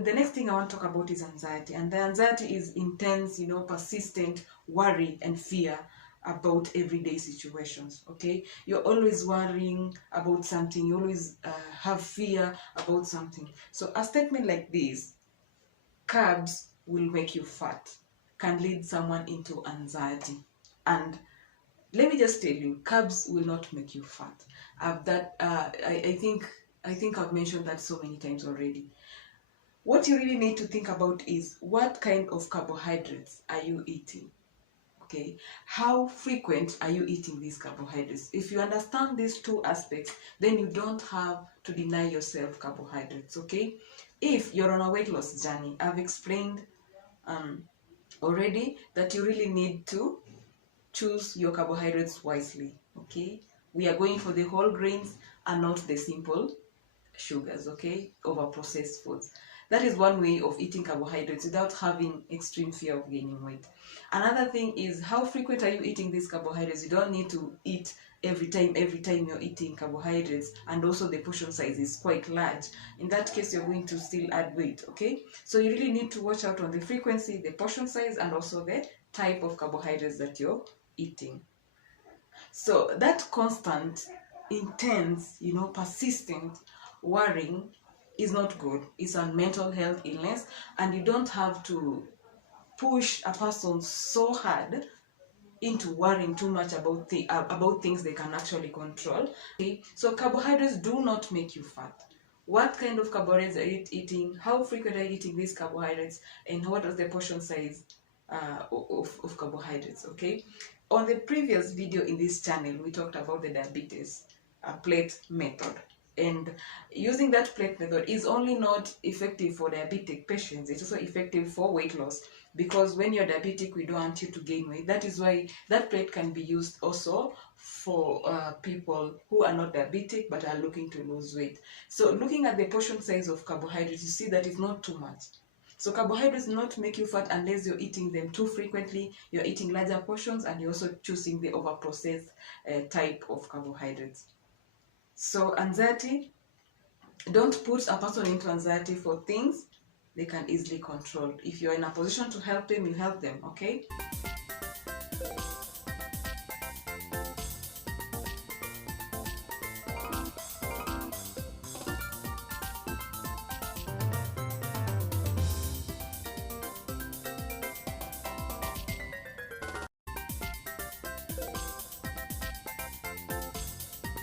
The next thing I want to talk about is anxiety. And the anxiety is intense, persistent worry and fear about everyday situations. Okay, you're always worrying about something, you always have fear about something. So a statement like this, carbs will make you fat, can lead someone into anxiety. And let me just tell you, carbs will not make you fat. I think I've mentioned that so many times already. What you really need to think about is what kind of carbohydrates are you eating? Okay, how frequent are you eating these carbohydrates? If you understand these two aspects, then you don't have to deny yourself carbohydrates. Okay, if you're on a weight loss journey, I've explained already that you really need to choose your carbohydrates wisely. Okay, we are going for the whole grains and not the simple sugars, okay, over processed foods. That is one way of eating carbohydrates without having extreme fear of gaining weight. Another thing is, how frequent are you eating these carbohydrates? You don't need to eat every time you're eating carbohydrates, and also the portion size is quite large. In that case, you're going to still add weight. Okay, so you really need to watch out on the frequency, the portion size, and also the type of carbohydrates that you're eating. So that constant, intense, persistent worrying is not good. It's a mental health illness, and you don't have to push a person so hard into worrying too much about things they can actually control. Okay, so carbohydrates do not make you fat. What kind of carbohydrates are you eating? How frequent are you eating these carbohydrates? And what is the portion size of carbohydrates? Okay, on the previous video in this channel, we talked about the diabetes plate method. And using that plate method is only not effective for diabetic patients, it's also effective for weight loss, because when you're diabetic, we don't want you to gain weight. That is why that plate can be used also for people who are not diabetic but are looking to lose weight. So looking at the portion size of carbohydrates, you see that it's not too much. So carbohydrates do not make you fat unless you're eating them too frequently, you're eating larger portions, and you're also choosing the over-processed type of carbohydrates. So anxiety, don't put a person into anxiety for things they can easily control. If you're in a position to help them, you help them, okay?